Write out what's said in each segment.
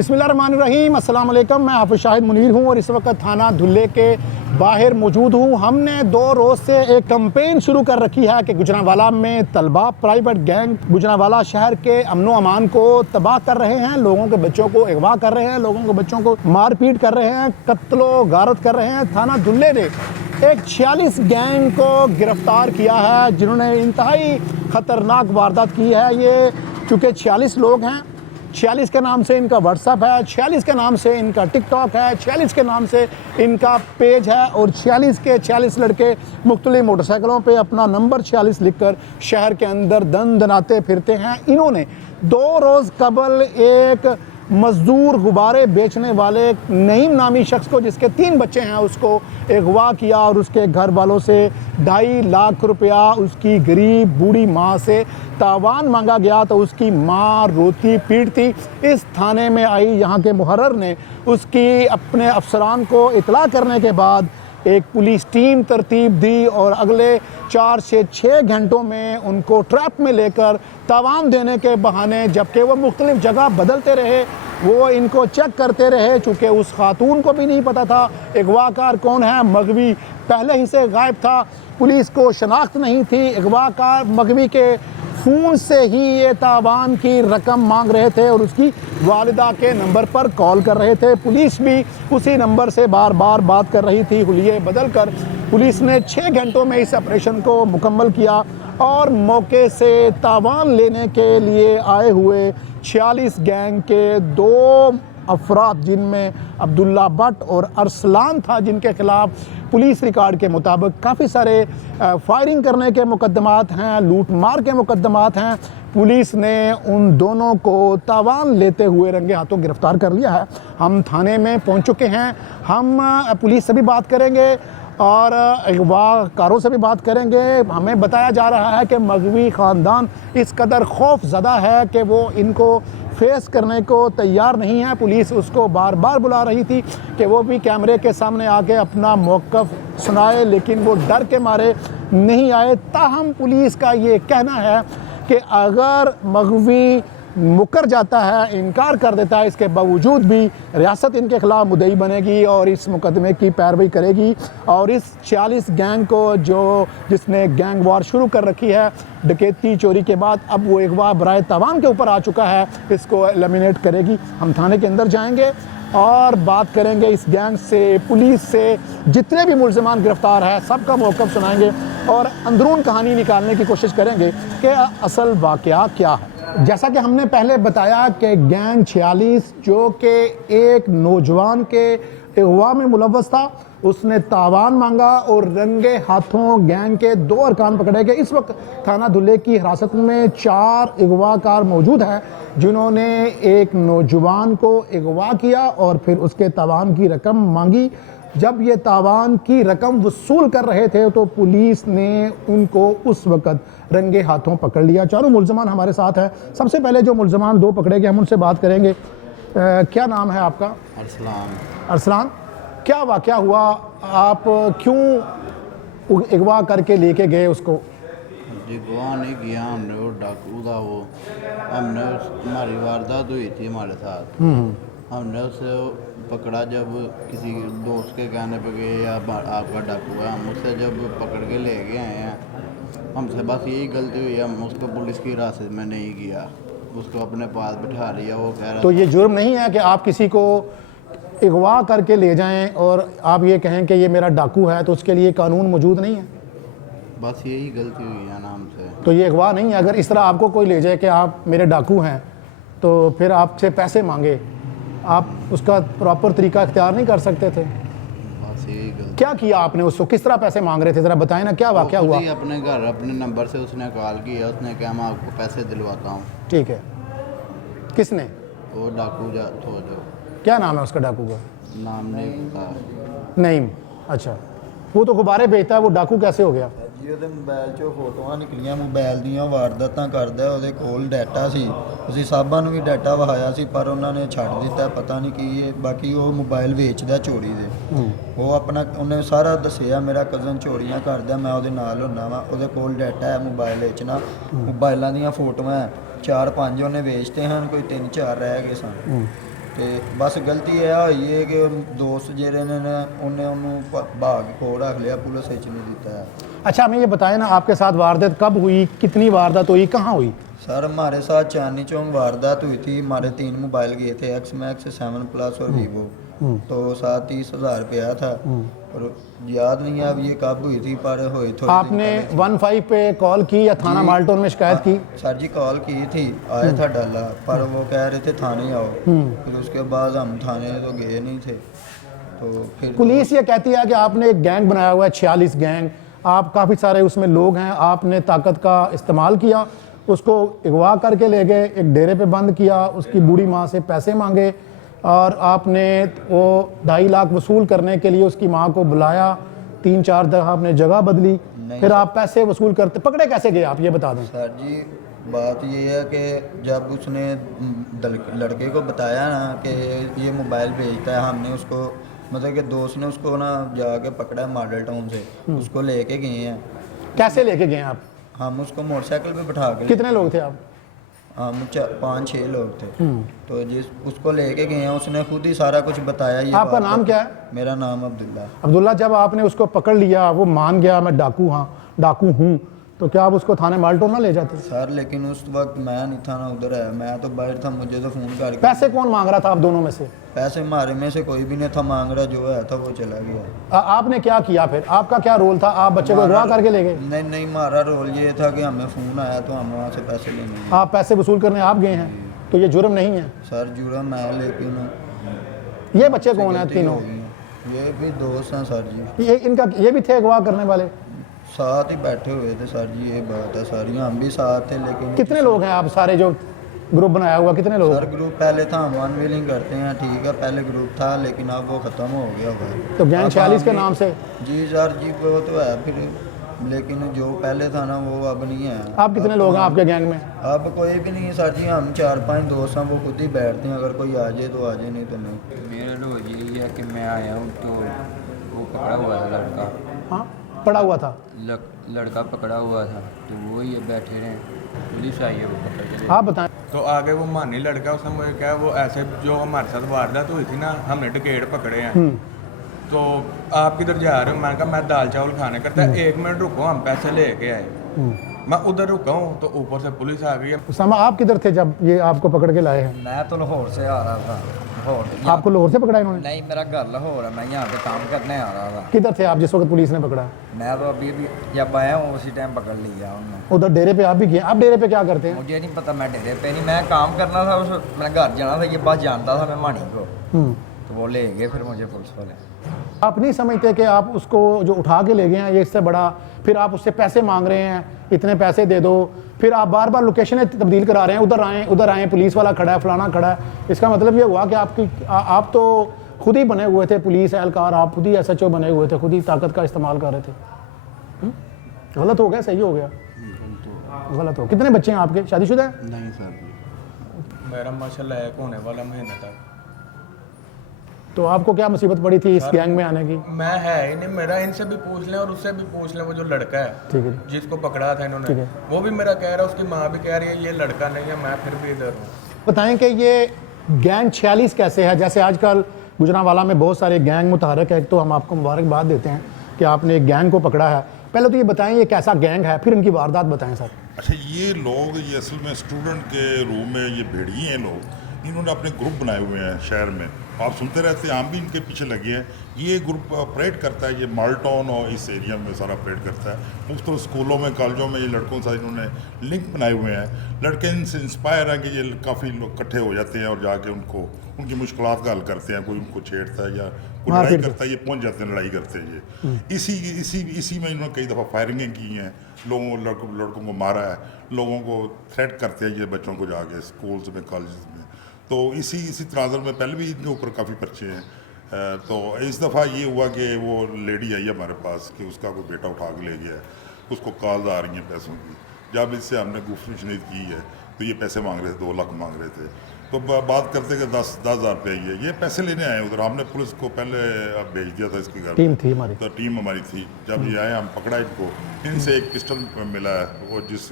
बिस्मिल्लाहिर्रहमानिर्रहीम, अस्सलाम वालेकुम। मैं हाफिज़ शाहिद मुनीर हूँ और इस वक्त थाना धुल्ले के बाहर मौजूद हूँ। हमने 2 रोज़ से एक कैंपेन शुरू कर रखी है कि गुजरांवाला में तलबा प्राइवेट गैंग गुजरांवाला शहर के अमनो अमान को तबाह कर रहे हैं, लोगों के बच्चों को अगवा कर रहे हैं, लोगों के बच्चों को मारपीट कर रहे हैं, कत्लो गारत कर रहे हैं। थाना धुल्ले ने एक 46 गैंग को गिरफ्तार किया है जिन्होंने इंतहाई ख़तरनाक वारदात की है। ये चूँकि 46 लोग हैं, 46 के नाम से इनका व्हाट्सअप है, 46 के नाम से इनका टिकटॉक है, 46 के नाम से इनका पेज है और 46 के 46 लड़के मुख्तलिफ मोटरसाइकिलों पे अपना नंबर 46 लिखकर शहर के अंदर दन दनाते फिरते हैं। इन्होंने 2 रोज़ कबल एक मज़दूर गुब्बारे बेचने वाले नईम नामी शख्स को, जिसके 3 बच्चे हैं, उसको अगवा किया और उसके घर वालों से 2.5 लाख रुपया उसकी गरीब बूढ़ी माँ से तावान मांगा गया। तो उसकी माँ रोती पीटती इस थाने में आई। यहाँ के मुहर्रर ने उसकी अपने अफसरान को इतला करने के बाद एक पुलिस टीम तरतीब दी और अगले 4 से 6 घंटों में उनको ट्रैप में लेकर तावान देने के बहाने, जबकि वो मुख्तलिफ जगह बदलते रहे, वो इनको चेक करते रहे। चूँकि उस खातून को भी नहीं पता था अगवाकार कौन है, मगवी पहले ही से गायब था, पुलिस को शनाख्त नहीं थी। अगवाकार मगवी के फ़ोन से ही ये तावान की रकम मांग रहे थे और उसकी वालिदा के नंबर पर कॉल कर रहे थे। पुलिस भी उसी नंबर से बार बार बात कर रही थी। हुलिये बदल कर पुलिस ने 6 घंटों में इस ऑपरेशन को मुकम्मल किया और मौके से तावान लेने के लिए आए हुए 46 गैंग के 2 अफराद, जिनमें अब्दुल्ला भट्ट और अरसलान था, जिनके खिलाफ पुलिस रिकॉर्ड के मुताबिक काफ़ी सारे फायरिंग करने के मुकदमात हैं, लूट मार के मुकदमात हैं। पुलिस ने उन दोनों को तावान लेते हुए रंगे हाथों गिरफ्तार कर लिया है। हम थाने में पहुंच चुके हैं। हम पुलिस से भी बात करेंगे और अगवाकारों से भी बात करेंगे। हमें बताया जा रहा है कि मगवी ख़ानदान इस कदर खौफ ज़दा है कि वो इनको फेस करने को तैयार नहीं है। पुलिस उसको बार बार बुला रही थी कि वो भी कैमरे के सामने आके अपना मौक़िफ़ सुनाए, लेकिन वो डर के मारे नहीं आए। ताहम पुलिस का ये कहना है कि अगर मगवी मुकर जाता है, इनकार कर देता है, इसके बावजूद भी रियासत इनके ख़िलाफ़ मुद्दई बनेगी और इस मुकदमे की पैरवी करेगी और इस 46 गैंग को जिसने गैंग वार शुरू कर रखी है डकैती चोरी के बाद, अब वो अगवा बराए तावान के ऊपर आ चुका है, इसको एलिमिनेट करेगी। हम थाने के अंदर जाएंगे और बात करेंगे इस गैंग से, पुलिस से, जितने भी मुल्ज़िमान गिरफ़्तार है सबका मौक़िफ़ सुनाएंगे और अंदरून कहानी निकालने की कोशिश करेंगे कि असल वाक़या क्या है। जैसा कि हमने पहले बताया कि गैंग 46 जो कि एक नौजवान के अगवा में मुलव्वस था, उसने तावान मांगा और रंगे हाथों गैंग के 2 अरकान पकड़े गए। इस वक्त थाना धुल्ले की हिरासत में 4 अगवाकार मौजूद हैं जिन्होंने एक नौजवान को अगवा किया और फिर उसके तावान की रकम मांगी। जब ये तावान की रकम वसूल कर रहे थे तो पुलिस ने उनको उस वक़्त रंगे हाथों पकड़ लिया। चारों मुल्ज़िमान हमारे साथ हैं। सबसे पहले जो मुल्ज़िमान 2 पकड़े गए हम उनसे बात करेंगे। क्या नाम है आपका? अरसलान, क्या वाक़या हुआ? आप क्यों अगवा करके लेके गए उसको? अगवा नहीं किया हमने, वो डाकू था। वो हमने हमारी वारदात हुई थी हमारे साथ। हमने उसे पकड़ा जब किसी दोस्त के कहने पे गए या आपका डाकू है, हम उससे जब पकड़ के ले गए आए हैं। हमसे बस यही गलती हुई, हम उसको पुलिस की हिरासत में नहीं किया, उसको अपने पास बिठा लिया। वो कह रहा तो ये जुर्म नहीं है कि आप किसी को अगवा करके ले जाएं और आप ये कहें कि ये मेरा डाकू है, तो उसके लिए कानून मौजूद नहीं है? बस यही गलती हुई है ना हमसे। तो ये अगवा नहीं है। अगर इस तरह आपको कोई ले जाए कि आप मेरे डाकू हैं, तो फिर आपसे पैसे मांगे, आप उसका प्रॉपर तरीका इख्तियार नहीं कर सकते थे? बस यही गलती। क्या किया आपने उसको? किस तरह पैसे मांग रहे थे, ज़रा बताएं ना, क्या वाक़या हुआ? अपने घर अपने नंबर से उसने कॉल किया, उसने कहा मैं आपको पैसे दिलवाता हूँ। ठीक है, किसने? वो डाकू जो क्या नाम है उसका डाकू का? नाम नहीं पता। नईम। अच्छा, वो तो गुब्बारे बेचता है, वो डाकू कैसे हो गया? ਜੀ ਉਹਦੇ ਮੋਬਾਈਲ 'ਚੋਂ ਫੋਟੋਆਂ ਨਿਕਲੀਆਂ, ਮੋਬਾਈਲ ਦੀਆਂ ਵਾਰਦਾਤਾਂ ਕਰਦਾ। ਉਹਦੇ ਕੋਲ ਡਾਟਾ ਸੀ, ਅਸੀਂ ਸਾਬਾਂ ਨੂੰ ਵੀ ਡਾਟਾ ਵਿਖਾਇਆ ਸੀ ਪਰ ਉਹਨਾਂ ਨੇ ਛੱਡ ਦਿੱਤਾ, ਪਤਾ ਨਹੀਂ ਕੀ ਹੈ। ਬਾਕੀ ਉਹ ਮੋਬਾਈਲ ਵੇਚਦਾ ਚੋਰੀ ਦੇ। ਉਹ ਆਪਣਾ ਉਹਨੇ ਸਾਰਾ ਦੱਸਿਆ, ਮੇਰਾ ਕਜ਼ਨ ਚੋਰੀਆਂ ਕਰਦਾ, ਮੈਂ ਉਹਦੇ ਨਾਲ ਹੁੰਦਾ ਵਾ। ਉਹਦੇ ਕੋਲ ਡਾਟਾ ਹੈ ਮੋਬਾਈਲ ਵੇਚਣਾ, ਮੋਬਾਈਲਾਂ ਦੀਆਂ ਫੋਟੋਆਂ 4-5 ਉਹਨੇ ਵੇਚਤੇ ਹਨ, ਕੋਈ 3-4 ਰਹਿ ਗਏ ਸਨ। ਤੇ ਬਸ ਗਲਤੀ ਇਹ ਹੋਈ ਹੈ ਕਿ ਦੋਸਤ ਜਿਹੜੇ ਨੇ ਉਹਨੇ ਉਹਨੂੰ ਭਾਗ ਕੋ ਰੱਖ ਲਿਆ, ਪੁਲਿਸ ਵਿੱਚ ਨਹੀਂ ਦਿੱਤਾ है। अच्छा हमें ये बताएं ना, आपके साथ वारदात कब हुई, कितनी वारदात हुई, कहाँ हुई? सर हमारे साथ चांदनी चौक वारदात हुई थी। हमारे 3 मोबाइल गए थे, एक्स मैक्स 7 प्लस और वीवो, तो साथ 30,000 रुपया था और याद नहीं है अब ये कब हुई थी, पर हुई थोड़ी आपने 15 पे कॉल की या थाना मालटोन में शिकायत की? सर जी कॉल की थी, आया था डाला, पर वो कह रहे थे थाने आओ, फिर उसके बाद हम थाने तो गए नहीं थे। तो फिर पुलिस ये कहती है कि आपने एक गैंग बनाया हुआ है, 46 गैंग, आप काफ़ी सारे उसमें लोग हैं, आपने ताकत का इस्तेमाल किया, उसको अगवा करके ले गए, एक डेरे पे बंद किया, उसकी बूढ़ी माँ से पैसे मांगे और आपने वो 2.5 लाख वसूल करने के लिए उसकी माँ को बुलाया, 3-4 दफ़ा आपने जगह बदली, फिर आप पैसे वसूल करते, पकड़े कैसे गए आप ये बता दें। सर जी बात ये है कि जब उसने लड़के को बताया ना कि ये मोबाइल भेजता है, हमने उसको मतलब कि दोस्त ने उसको ना जाके पकड़ा मॉडल टाउन से, उसको लेके गए हैं। कैसे लेके गए आप? हम उसको मोटरसाइकिल पे बिठा के कितने लोग थे आप? हम 5-6 लोग थे। तो जिस उसको लेके गए हैं उसने खुद ही सारा कुछ बताया। ये आपका नाम क्या है? मेरा नाम अब्दुल्ला। अब्दुल्ला, जब आपने उसको पकड़ लिया, वो मान गया मैं डाकू हूँ, तो क्या आप उसको थाने मालटोन ना ले जाते? सर लेकिन उस वक्त मैं नहीं था ना उधर है, मैं तो बाहर था, मुझे तो फ़ोन करके पैसे कौन मांग रहा था आप दोनों में से? पैसे हमारे में से कोई भी नहीं था मांग रहा, जो है था वो चला गया। आपने क्या किया फिर? आपका क्या रोल था? आप बच्चे को अगवा करके ले गए? नहीं हमारा रोल ये था कि हमें फ़ोन आया तो हम वहाँ से पैसे लेने गए। आप पैसे वसूल करने आप गए हैं, तो ये जुर्म नहीं है? सर जुर्म है, लेकिन ये बच्चे कौन हैं तीनों? ये भी दोस्त हैं सर जी। ये भी थे अगवा करने वाले? साथ ही बैठे हुए थे सर जी, ये बात है सारी, हम भी साथ थे। लेकिन कितने लोग हैं आप सारे जो ग्रुप बनाया हुआ, कितने लोग? सर ग्रुप पहले था, हम अनविलिंग करते हैं ठीक है, पहले ग्रुप था लेकिन अब वो ख़त्म हो गया हुआ है। तो गैंग 46 के नाम से? जी सर जी वो तो है फिर, लेकिन जो पहले था ना वो अब नहीं है। आप कितने लोग हैं आपके गैंग में? अब कोई भी नहीं है सर जी, हम 4-5 दोस्त हैं, वो खुद ही बैठते हैं, अगर कोई आ जाए तो आ जाए, नहीं तो नहीं। मेरा रोज यही है कि मैं आया हूँ तो वो पकड़ा हुआ था लड़का, हाँ पड़ा हुआ था, लड़का पकड़ा हुआ था, तो वो ये बैठे रहे, पुलिस आई है वो पकड़ के ले। आप बताएं। तो आगे वो मानी लड़का, उसने मुझे कहा वो ऐसे जो हमारे साथ वारदात हुई थी ना, हमने टिकट पकड़े हैं, तो आप किधर जा रहे हो? मैंने कहा मैं दाल चावल खाने करता है, 1 मिनट रुको हम पैसे लेके आए। मैं उधर रुका हूँ तो ऊपर से पुलिस आ गई है। उसामा आप किधर थे जब ये आपको पकड़ के लाए हैं? मैं तो लाहौर से आ रहा था। लाहौर आपको लाहौर से पकड़ा इन्होंने? नहीं, मेरा घर लाहौर है, मैं यहाँ पे काम करने आ रहा था। किधर थे आप जिस वक्त पुलिस ने पकड़ा? मैं तो अभी जब आया हूँ उसी टाइम पकड़ लिया उन्होंने। उधर डेरे पे आप भी गए? आप डेरे पे क्या करते हैं? मुझे नहीं पता, मैं डेरे पे नहीं, मैं काम करना था, उस मैं घर जाना था, ये बात जानता था मैं मानी को, तो वो ले गए फिर मुझे पुलिस वाले। आप नहीं समझते कि आप उसको जो उठा के ले गए हैं ये इससे बड़ा, फिर आप उससे पैसे मांग रहे हैं, इतने पैसे दे दो, फिर आप बार बार लोकेशनें तब्दील करा रहे हैं, उधर आएँ, पुलिस वाला खड़ा है, फलाना खड़ा है, इसका मतलब ये हुआ कि आप तो खुद ही बने हुए थे पुलिस एहलकार, आप खुद ही SHO बने हुए थे, खुद ही ताकत का इस्तेमाल कर रहे थे। गलत हो गया, सही हो गया? गलत हो। कितने बच्चे हैं आपके, शादीशुदा है? नहीं सर। मेरा माशाल्लाह एक होने वाला महीना तक। तो आपको क्या मुसीबत पड़ी थी इस गैंग में आने की? मैं है ही नहीं, मेरा इनसे भी पूछ लें और उससे भी पूछ लें, वो जो लड़का है ठीक है, जिसको पकड़ा था इन्होंने, ठीक है। वो भी मेरा कह रहा है, उसकी माँ भी कह रही है ये लड़का नहीं है, मैं फिर भी इधर हूँ। बताएं कि ये गैंग 46 कैसे है? जैसे आजकल गुजरांवाला में बहुत सारे गैंग मुतहरक है, तो हम आपको मुबारकबाद देते हैं कि आपने एक गैंग को पकड़ा है। पहले तो ये बताएं ये कैसा गैंग है, फिर इनकी वारदात बताएं सर। अच्छा, ये लोग ये असल में स्टूडेंट के रूम में ये भेड़िए हैं लोग, इन्होंने अपने ग्रुप बनाए हुए हैं शहर में, आप सुनते रहते हैं, हम भी इनके पीछे लगे हैं। ये ग्रुप ऑपरेट करता है, ये माल्टोन और इस एरिया में सारा ऑपरेट करता है। मुख्तलिफ स्कूलों में, कॉलेजों में ये लड़कों के साथ इन्होंने लिंक बनाए हुए हैं। लड़के इनसे इंस्पायर हैं कि ये काफ़ी लोग इकट्ठे हो जाते हैं और जाके उनकी मुश्किलात का हल करते हैं। कोई उनको छेड़ता है या कोई लड़ाई करता है, ये पहुंच जाते हैं, लड़ाई करते हैं ये। इसी में इन्होंने कई दफ़ा फायरिंगें की हैं, लड़कों को मारा है, लोगों को थ्रेट करते हैं ये बच्चों को जाके स्कूल्स में, कॉलेज में। तो इसी तनाज़र में पहले भी इनके ऊपर काफ़ी पर्चे हैं। तो इस दफ़ा ये हुआ कि वो लेडी आई हमारे पास कि उसका कोई बेटा उठा के ले गया है, उसको कॉल्स आ रही हैं पैसों की। जब इससे हमने गुफ्तगू की है तो ये पैसे मांग रहे थे, 2 लाख मांग रहे थे। तो बात करते कि 10,000 रुपये ही है, ये पैसे लेने आए उधर। हमने पुलिस को पहले भेज दिया था इसके घर, टीम थी हमारी, तो टीम हमारी थी। जब ये आए हम पकड़ा इनको, इनसे एक पिस्टल मिला है, वो जिस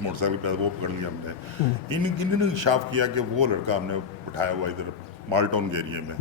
मोटरसाइकिल पर वो पकड़ लिया हमने। इन्होंने इंसाफ किया कि वो लड़का हमने उठाया हुआ इधर माल्टोन के एरिया में।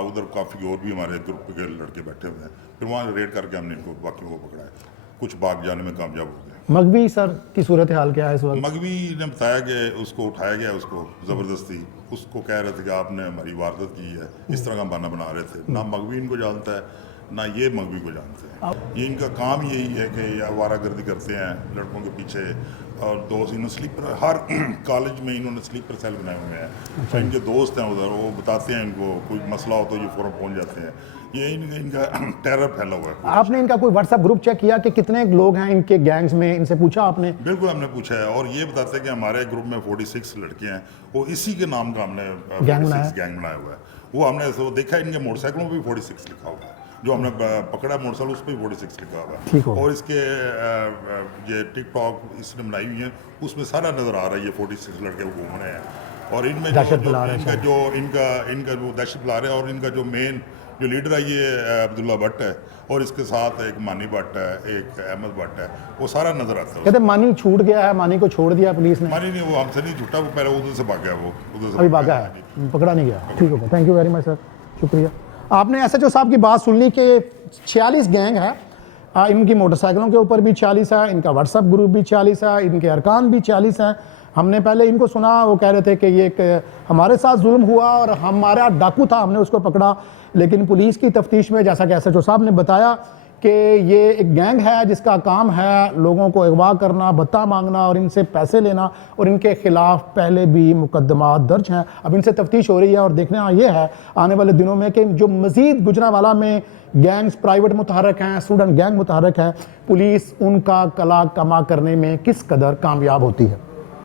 उधर काफ़ी और भी हमारे ग्रुप के लड़के बैठे हुए हैं। फिर वहाँ रेड करके हमने इनको बाकियों को पकड़ा है, कुछ भाग जाने में कामयाब हो गए। मगवी सर की सूरत हाल क्या है इस वक्त? मगवी ने बताया कि उसको उठाया गया, उसको ज़बरदस्ती, उसको कह रहे थे कि आपने हमारी वारदात की है, इस तरह का बहाना बना रहे थे। ना मगवी इनको जानता है ना ये मगवी को जानते हैं। ये इनका काम यही है कि ये आवारागर्दी करते हैं लड़कों के पीछे, और दोस्त इन्होंने स्लीपर, हर कॉलेज में इन्होंने स्लीपर सेल बनाए हुए हैं। तो इनके दोस्त हैं उधर, वो बताते हैं इनको कोई मसला हो तो ये फ़ौरन पहुंच जाते हैं। ये इनका टेरर फैला हुआ है। आपने इनका कोई व्हाट्सएप ग्रुप चेक किया कि कितने लोग हैं इनके गैंग्स में? इनसे पूछा आपने? बिल्कुल हमने पूछा है, और ये बताते हैं कि हमारे ग्रुप में 46 लड़के हैं, वो इसी के नाम का हमने गैंग बनाया? गैंग बनाया हुआ है। वो हमने तो देखा, इनके मोटरसाइकिलों पर भी 46 लिखा हुआ है, जो हमने पकड़ा मोटरसाइकिल उस पर भी 46 लिखा हुआ ठीक है। हो। और इसके ये टिकटॉक इसने बनाई हुई है, उसमें सारा नज़र आ रहा है ये 46 लड़के घूम रहे हैं। और इनमें दहशत फैला रहे हैं इनका जो दहशत फैला रहे हैं, और इनका जो मेन जो लीडर है ये अब्दुल्ला भट्ट है, और इसके साथ एक मानी भट्ट है, एक अहमद भट्ट है, वो सारा नज़र आता है। कहते मानी छूट गया है, मानी को छोड़ दिया पुलिस ने। मानी नहीं, वो हमसे नहीं छूटा, वो पहले उधर से भागा है, वो उधर से अभी भागा है, पकड़ा नहीं गया। ठीक होगा, thank you very much sir, शुक्रिया। आपने SHO साहब की बात सुन ली कि 46 गैंग है, इनकी मोटरसाइकिलों के ऊपर भी 40 है, इनका व्हाट्सएप ग्रुप भी 40 है, इनके अरकान भी 40 हैं। हमने पहले इनको सुना, वो कह रहे थे कि ये हमारे साथ जुल्म हुआ और हमारा डाकू था, हमने उसको पकड़ा। लेकिन पुलिस की तफ्तीश में, जैसा कि SHO साहब ने बताया, कि ये एक गैंग है जिसका काम है लोगों को अगवा करना, भत्ता मांगना और इनसे पैसे लेना, और इनके खिलाफ पहले भी मुकदमा दर्ज हैं। अब इनसे तफ्तीश हो रही है, और देखना ये है आने वाले दिनों में कि जो मज़ीद गुजरांवाला में गैंग्स प्राइवेट मुतहरक हैं, स्टूडेंट गैंग मुतहरक हैं, पुलिस उनका कला कमा करने में किस कदर कामयाब होती है।